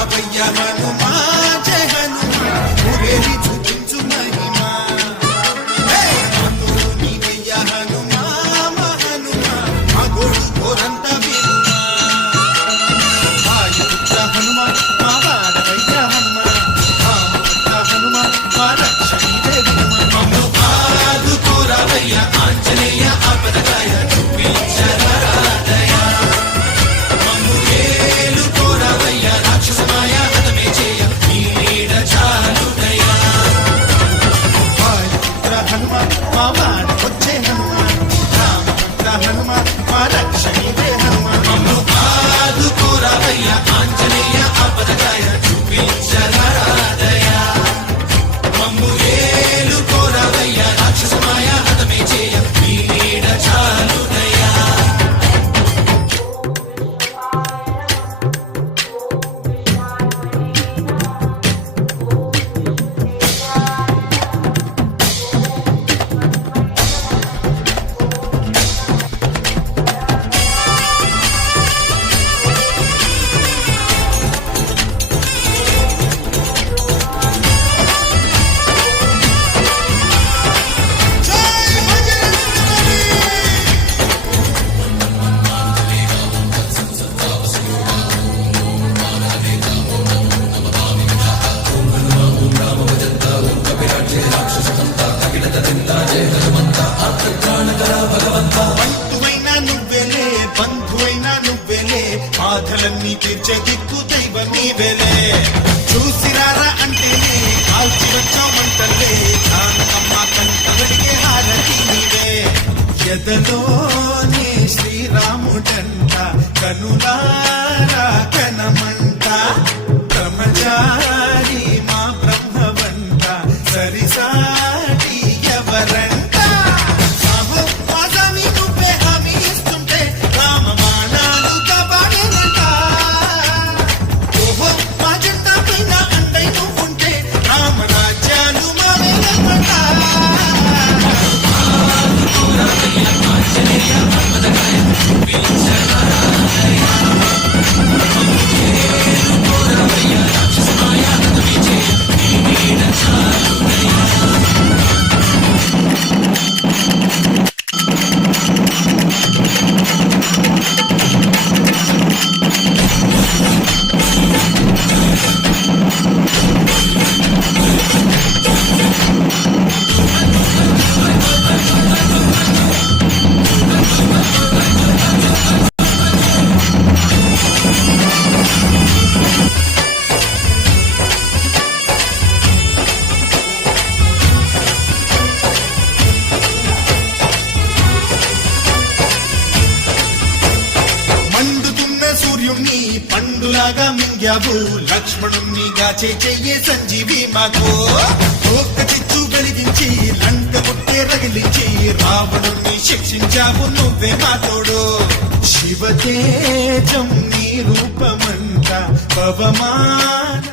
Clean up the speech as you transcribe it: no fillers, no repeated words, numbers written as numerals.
రావయ్య హనుమా జయ హనుమా ఊరేగి చూపించు మహిమా నీవయ్య హనుమా మా హనుమా మా గోడు కోరంత వినుమా వాయుపుత్ర హనుమా మా వాడవయ్య హనుమా రామపుత్ర హనుమా మా రక్షణీదే వినుమా మమ్ము ఆదుకోరావయ్య ఆంజనేయ ఆపదగాయ చూపించరాదయ మమ్ము ఏలుకోరావయ్య రాక్షసమాయ హతమే చేయ నీ నీడ చాలుదయ వాయుపుత్ర హనుమా మా వాడవచ్చే హనుమా రామపుత్ర హనుమా మా రక్షణీదే హనుమా మమ్ము ఆదుకోరావయ్య ఆంజనేయ ఆపదగాయ చూపించరాదయ మమ్ము ఏలుకోరావయ్య రాక్షసమాయ హతమే చేయ నీ నీడ చాలుదయ బంధువైనా నువ్వెలే బంధువైనా నువ్వెలే బాధలన్నీ తీర్చే దిక్కు దైవం నీవెలే చూసిరారా అంటేనే కాల్చి వచ్చామంటలే జానకమ్మ కంటబడిగే హారతి నీవే ఎదలోనే శ్రీరాముడంట కనులారా కనమంట బ్రహ్మచారి మా బ్రహ్మవంట సరిసాటి ఎవరంట సూర్యుణ్ణి పండులాగా మింగావు లక్ష్మణుణ్ణి గాచే చెయ్యే సంజీవి మాకు ఒక్క చిచ్చు వెలిగించి లంక పుట్టే రగిలించి రావణుణ్ణి శిక్షించావు నువ్వే మా తోడు శివతేజం నీ రూపమంట పవమాన